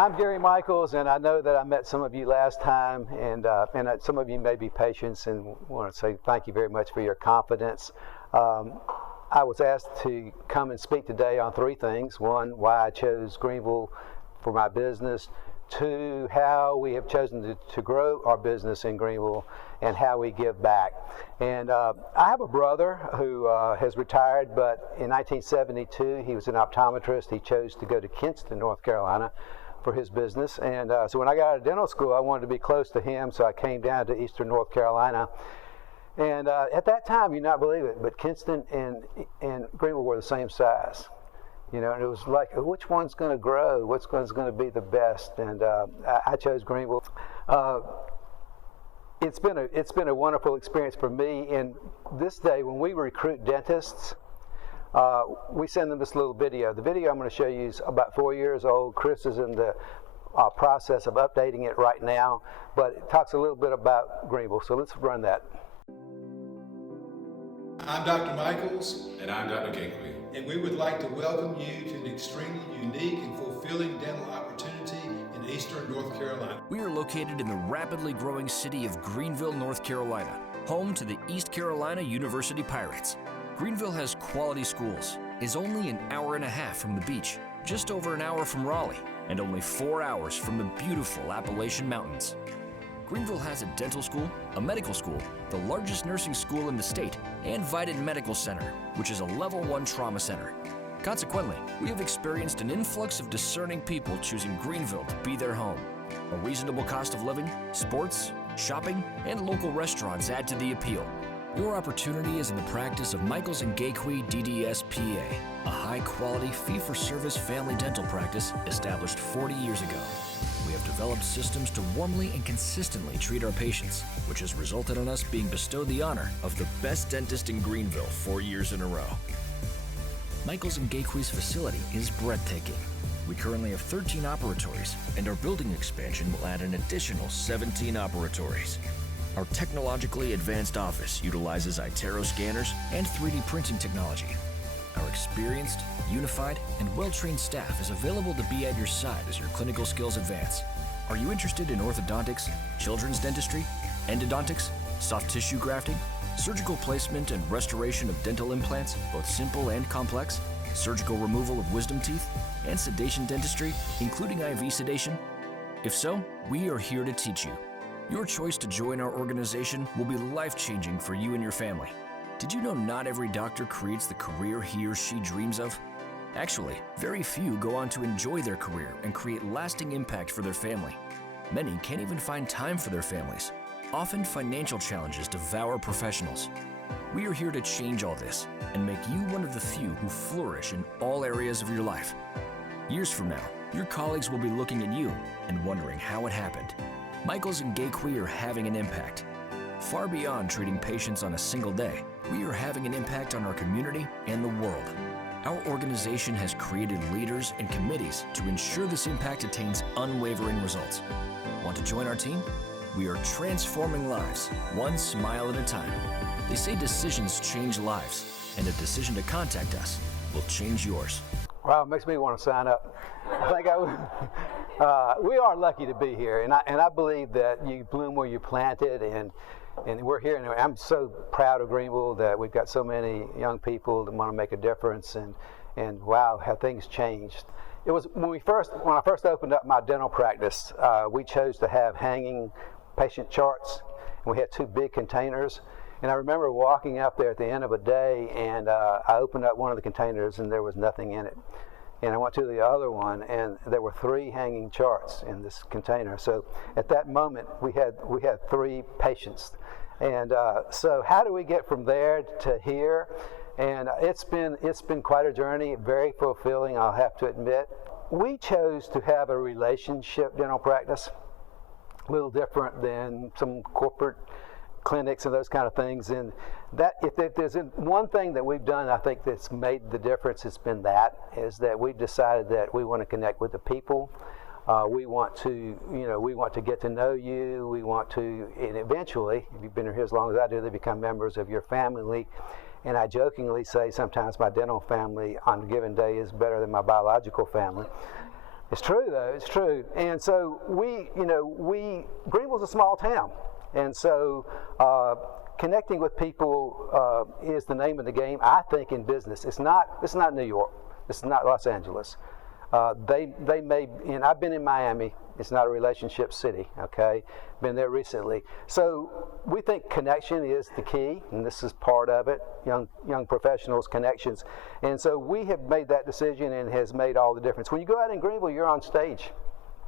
I'm Gary Michaels, and I know that I met some of you last time, and some of you may be patients, and want to say thank you very much for your confidence. I was asked to come and speak today on three things. One, why I chose Greenville for my business. Two, how we have chosen to grow our business in Greenville, and how we give back. And I have a brother who has retired, but in 1972 he was an optometrist. He chose to go to Kinston, North Carolina for his business. And so when I got out of dental school, I wanted to be close to him, so I came down to Eastern North Carolina. And at that time, you not believe it, but Kinston and Greenville were the same size. You know, and it was like, which one's going to grow? Which one's going to be the best? And I chose Greenville. It's been a wonderful experience for me. And this day, when we recruit dentists, we send them this little video. The video I'm going to show you is about 4 years old. Chris is in the process of updating it right now, but it talks a little bit about Greenville. So let's run that. I'm Dr. Michaels. And I'm Dr. Gateway. And we would like to welcome you to an extremely unique and fulfilling dental opportunity in Eastern North Carolina. We are located in the rapidly growing city of Greenville, North Carolina, home to the East Carolina University Pirates. Greenville has quality schools, is only an hour and a half from the beach, just over an hour from Raleigh, and only 4 hours from the beautiful Appalachian Mountains. Greenville has a dental school, a medical school, the largest nursing school in the state, and Vidant Medical Center, which is a level 1 trauma center. Consequently, we have experienced an influx of discerning people choosing Greenville to be their home. A reasonable cost of living, sports, shopping, and local restaurants add to the appeal. Your opportunity is in the practice of Michaels & Gakwe DDS PA, a high-quality fee-for-service family dental practice established 40 years ago. We have developed systems to warmly and consistently treat our patients, which has resulted in us being bestowed the honor of the best dentist in Greenville 4 years in a row. Michaels & Gakwe's facility is breathtaking. We currently have 13 operatories, and our building expansion will add an additional 17 operatories. Our technologically advanced office utilizes iTero scanners and 3D printing technology. Our experienced, unified, and well-trained staff is available to be at your side as your clinical skills advance. Are you interested in orthodontics, children's dentistry, endodontics, soft tissue grafting, surgical placement and restoration of dental implants, both simple and complex, surgical removal of wisdom teeth, and sedation dentistry, including IV sedation? If so, we are here to teach you. Your choice to join our organization will be life-changing for you and your family. Did you know not every doctor creates the career he or she dreams of? Actually, very few go on to enjoy their career and create lasting impact for their family. Many can't even find time for their families. Often financial challenges devour professionals. We are here to change all this and make you one of the few who flourish in all areas of your life. Years from now, your colleagues will be looking at you and wondering how it happened. Michaels & Gakwe are having an impact. Far beyond treating patients on a single day, we are having an impact on our community and the world. Our organization has created leaders and committees to ensure this impact attains unwavering results. Want to join our team? We are transforming lives, one smile at a time. They say decisions change lives, and a decision to contact us will change yours. Wow, it makes me want to sign up. I think I would. We are lucky to be here, and I believe that you bloom where you planted, and we're here. And I'm so proud of Greenville that we've got so many young people that want to make a difference, and wow, how things changed. It was when I first opened up my dental practice, we chose to have hanging patient charts, and we had 2 big containers. And I remember walking up there at the end of a day, and I opened up one of the containers, and there was nothing in it. And I went to the other one, and there were 3 hanging charts in this container. So at that moment, we had 3 patients. And so how do we get from there to here? And it's been quite a journey, very fulfilling, I'll have to admit. We chose to have a relationship dental practice, a little different than some corporate clinics and those kind of things. And that if there's one thing that we've done, I think that's made the difference, it's been that, is that we've decided that we want to connect with the people. We want to get to know you. We want to, and eventually, if you've been here as long as I do, they become members of your family. And I jokingly say sometimes my dental family on a given day is better than my biological family. It's true, though. It's true. And so Greenville's a small town. And so connecting with people is the name of the game, I think, in business. It's not New York. It's not Los Angeles. They may, and I've been in Miami. It's not a relationship city, okay? Been there recently. So we think connection is the key, and this is part of it, young professionals, connections. And so we have made that decision, and it has made all the difference. When you go out in Greenville, you're on stage.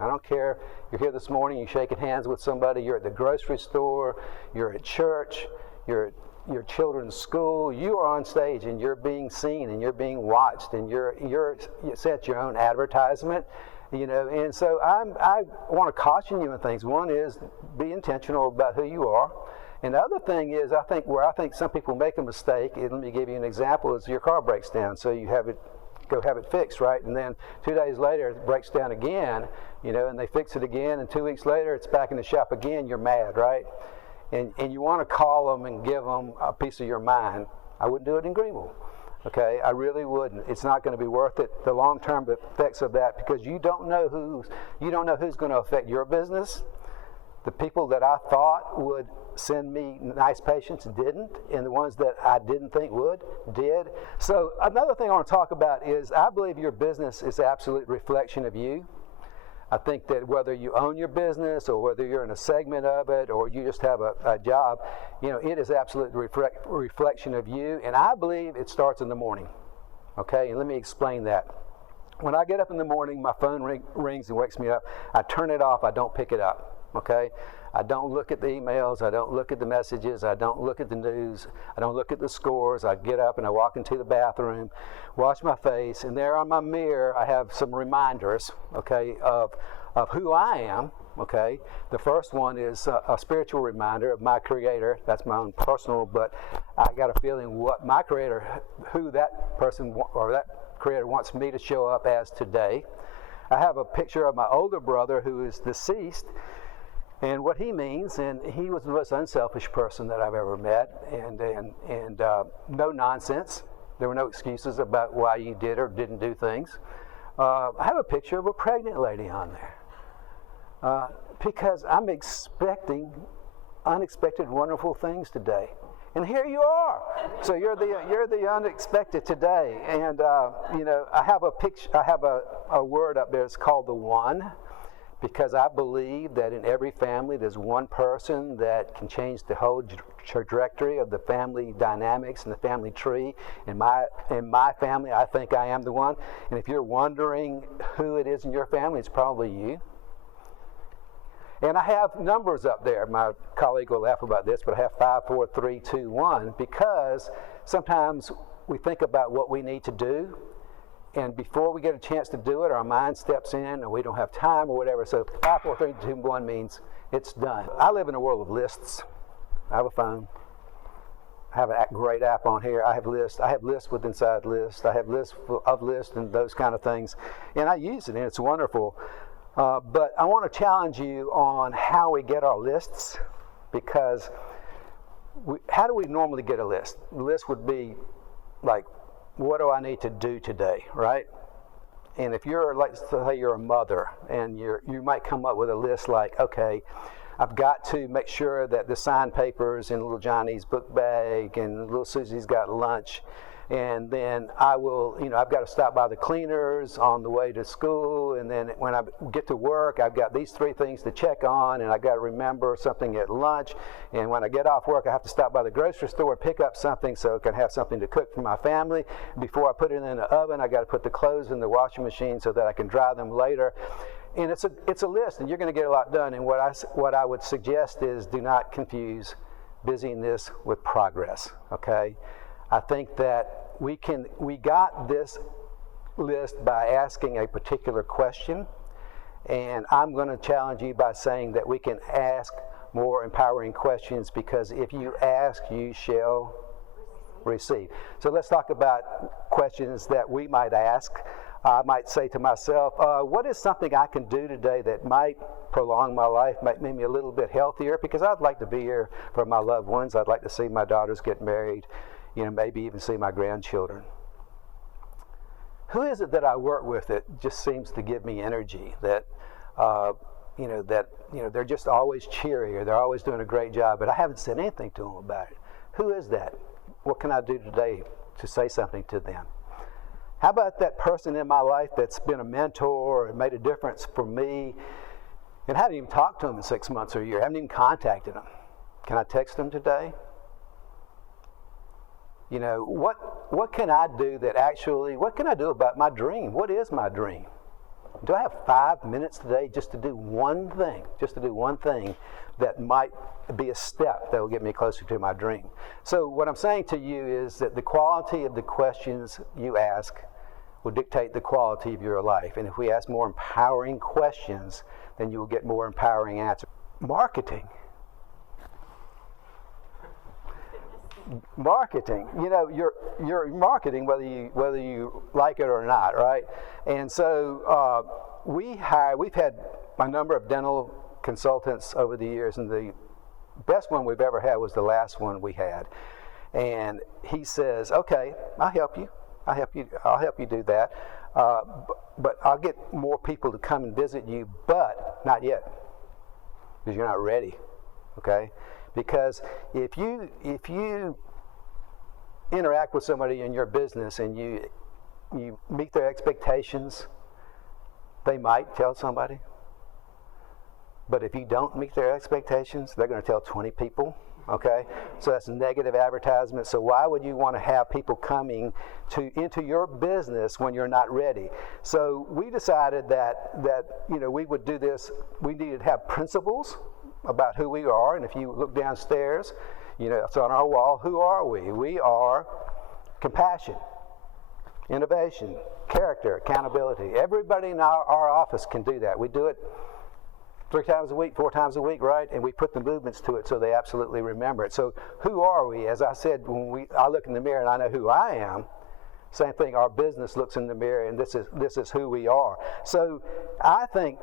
I don't care, you're here this morning, you're shaking hands with somebody, you're at the grocery store, you're at church, you're at your children's school, you are on stage and you're being seen and you're being watched and you set your own advertisement, and so I want to caution you in things. One is be intentional about who you are, and the other thing is I think some people make a mistake, and let me give you an example, is your car breaks down, so you go have it fixed, right? And then 2 days later it breaks down again, and they fix it again, and 2 weeks later it's back in the shop again. You're mad, right? And you want to call them and give them a piece of your mind. I wouldn't do it in Greenville, okay? I really wouldn't. It's not going to be worth it. The long-term effects of that, because you don't know who's going to affect your business. The people that I thought would send me nice patients didn't, and the ones that I didn't think would did. So another thing I want to talk about is I believe your business is an absolute reflection of you. I think that whether you own your business or whether you're in a segment of it or you just have a job, it is absolute reflection of you. And I believe it starts in the morning. Okay, and let me explain that. When I get up in the morning, my phone rings and wakes me up. I turn it off. I don't pick it up. Okay, I don't look at the emails. I don't look at the messages. I don't look at the news. I don't look at the scores. I get up and I walk into the bathroom, wash my face, and there on my mirror I have some reminders, okay, of who I am. Okay, the first one is a spiritual reminder of my Creator. That's my own personal, but I got a feeling what my Creator, who that person or that Creator wants me to show up as today. I have a picture of my older brother who is deceased, and what he means, and he was the most unselfish person that I've ever met, and no nonsense. There were no excuses about why you did or didn't do things. I have a picture of a pregnant lady on there because I'm expecting unexpected, wonderful things today, and here you are. So you're the unexpected today, and I have a picture. I have a word up there. It's called the One. Because I believe that in every family there's one person that can change the whole trajectory of the family dynamics and the family tree. In my family, I think I am the one. And if you're wondering who it is in your family, it's probably you. And I have numbers up there. My colleague will laugh about this, but I have 5, 4, 3, 2, 1, because sometimes we think about what we need to do, and before we get a chance to do it, our mind steps in and we don't have time or whatever. So 5, 4, 3, 2, 1 means it's done. I live in a world of lists. I have a phone. I have a great app on here. I have lists. I have lists with inside lists. I have lists of lists and those kind of things. And I use it, and it's wonderful. But I want to challenge you on how we get our lists, because how do we normally get a list? The list would be like, what do I need to do today, right? And if you're, like, say you're a mother, and you might come up with a list like, okay, I've got to make sure that the signed papers in little Johnny's book bag and little Susie's got lunch, and then I will, I've got to stop by the cleaners on the way to school, and then when I get to work, I've got these 3 things to check on, and I've got to remember something at lunch, and when I get off work, I have to stop by the grocery store and pick up something so I can have something to cook for my family. Before I put it in the oven, I got to put the clothes in the washing machine so that I can dry them later. And it's a list, and you're going to get a lot done. And what I would suggest is do not confuse busyness with progress, okay? I think that we got this list by asking a particular question, and I'm going to challenge you by saying that we can ask more empowering questions, because if you ask, you shall receive. So let's talk about questions that we might ask. I might say to myself, what is something I can do today that might prolong my life, might make me a little bit healthier? Because I'd like to be here for my loved ones. I'd like to see my daughters get married, maybe even see my grandchildren. who is it that I work with that just seems to give me energy, that they're just always cheery, or they're always doing a great job, but I haven't said anything to them about it? Who is that? What can I do today to say something to them? How about that person in my life that's been a mentor or made a difference for me, and I haven't even talked to them in 6 months or a year, I haven't even contacted them? Can I text them today? You know, what can I do what can I do about my dream? What is my dream? Do I have 5 minutes today just to do one thing that might be a step that will get me closer to my dream? So what I'm saying to you is that the quality of the questions you ask will dictate the quality of your life. And if we ask more empowering questions, then you will get more empowering answers. Marketing, you know, you're marketing whether you like it or not, right? And so we've had a number of dental consultants over the years, and the best one we've ever had was the last one we had. And he says, "Okay, I'll help you do that, but I'll get more people to come and visit you, but not yet, because you're not ready." Okay. Because if you interact with somebody in your business and you meet their expectations, they might tell somebody. But if you don't meet their expectations, they're going to tell 20 people. Okay? So that's negative advertisement. So why would you want to have people coming into your business when you're not ready? So we decided that we would do this. We needed to have principles about who we are, and if you look downstairs, it's on our wall. Who are we? We are compassion, innovation, character, accountability. Everybody in our office can do that. We do it 3 times a week, 4 times a week, right? And we put the movements to it so they absolutely remember it. So who are we? As I said, I look in the mirror and I know who I am. Same thing, our business looks in the mirror and this is who we are. So I think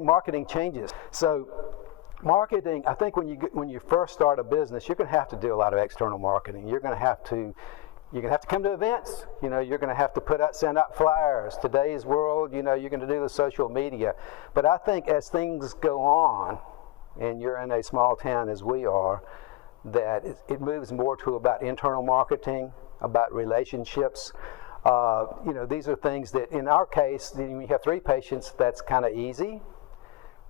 marketing changes. So marketing, I think when you first start a business, you're going to have to do a lot of external marketing. You're going to have to come to events. You're going to have to send out flyers. Today's world, you're going to do the social media. But I think as things go on, and you're in a small town as we are, that it moves more to about internal marketing, about relationships. These are things that, in our case, when you have 3 patients, that's kind of easy.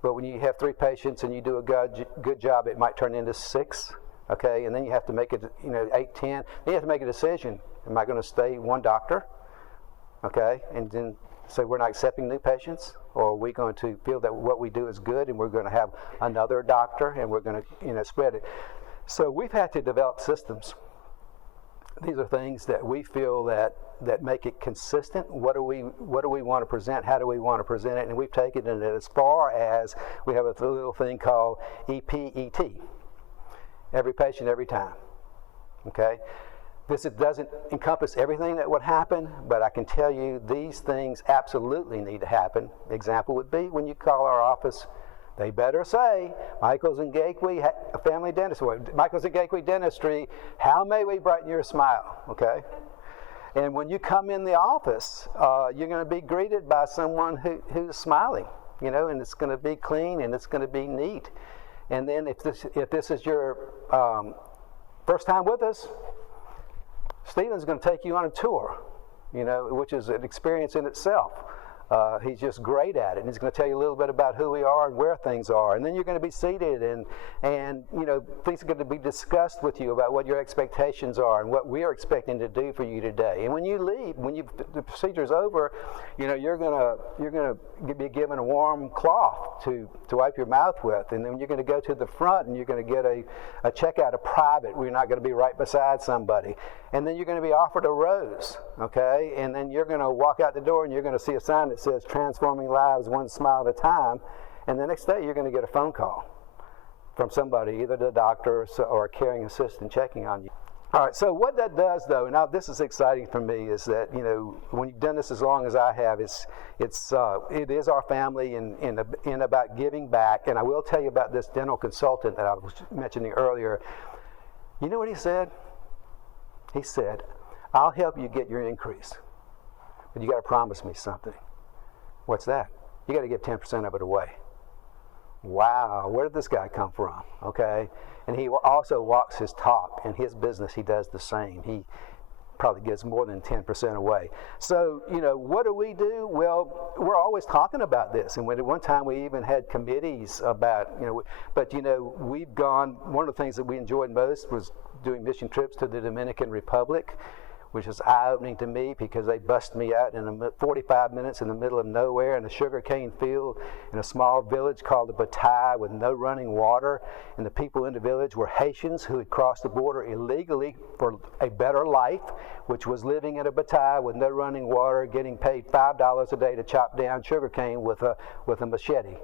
But when you have 3 patients and you do a good job, it might turn into 6, okay? And then you have to make it, 8, 10. Then you have to make a decision. Am I going to stay one doctor, okay? And then say we're not accepting new patients? Or are we going to feel that what we do is good and we're going to have another doctor and we're going to, spread it? So we've had to develop systems. These are things that we feel that make it consistent. What do we want to present? How do we want to present it? And we've taken it as far as we have a little thing called EPET. Every patient, every time. Okay? This doesn't encompass everything that would happen, but I can tell you these things absolutely need to happen. Example would be when you call our office, they better say, Michaels and Gateway Family Dentistry, Michaels and Gateway Dentistry, how may we brighten your smile? Okay? And when you come in the office, you're going to be greeted by someone who's smiling, and it's going to be clean and it's going to be neat. And then if this is your first time with us, Stephen's going to take you on a tour, which is an experience in itself. He's just great at it, and he's going to tell you a little bit about who we are and where things are. And then you're going to be seated, and things are going to be discussed with you about what your expectations are and what we are expecting to do for you today. And when you leave, the procedure's over, you're going to be given a warm cloth to wipe your mouth with, and then you're going to go to the front and you're going to get a checkout, a private, where you're not going to be right beside somebody. And then you're going to be offered a rose, okay? And then you're going to walk out the door and you're going to see a sign that says transforming lives one smile at a time. And the next day you're going to get a phone call from somebody, either the doctor or a caring assistant checking on you. All right, so what that does, though, and now this is exciting for me, is that, when you've done this as long as I have, it is our family in about giving back. And I will tell you about this dental consultant that I was mentioning earlier. You know what he said? He said, I'll help you get your increase, but you got to promise me something. What's that? You got to give 10% of it away. Wow, where did this guy come from? Okay, and he also walks his talk. In his business, he does the same. He probably gives more than 10% away. So, what do we do? Well, we're always talking about this. And at one time we even had committees about, but we've gone, one of the things that we enjoyed most was doing mission trips to the Dominican Republic, which is eye-opening to me because they bust me out in 45 minutes in the middle of nowhere in a sugarcane field in a small village called the Bataille with no running water. And the people in the village were Haitians who had crossed the border illegally for a better life, which was living in a Bataille with no running water, getting paid $5 a day to chop down sugarcane with a machete.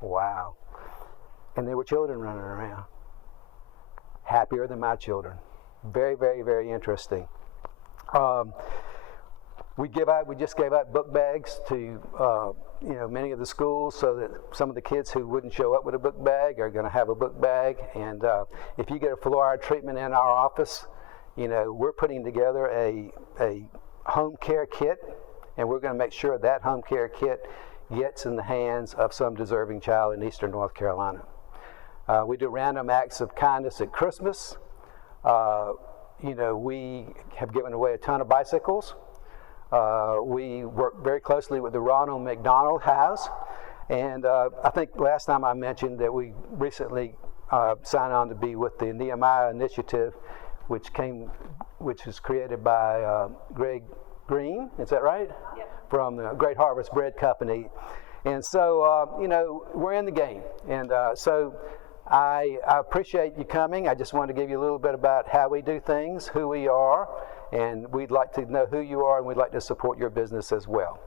Wow. And there were children running around. Happier than my children. Very, very, very interesting. We just gave out book bags to many of the schools so that some of the kids who wouldn't show up with a book bag are going to have a book bag. And if you get a fluoride treatment in our office, we're putting together a home care kit, and we're going to make sure that home care kit gets in the hands of some deserving child in Eastern North Carolina. We do random acts of kindness at Christmas. We have given away a ton of bicycles. We work very closely with the Ronald McDonald House. And I think last time I mentioned that we recently signed on to be with the Nehemiah Initiative, which was created by Greg Green, is that right? Yep. From the Great Harvest Bread Company. And so, we're in the game. And so I appreciate you coming. I just wanted to give you a little bit about how we do things, who we are, and we'd like to know who you are, and we'd like to support your business as well.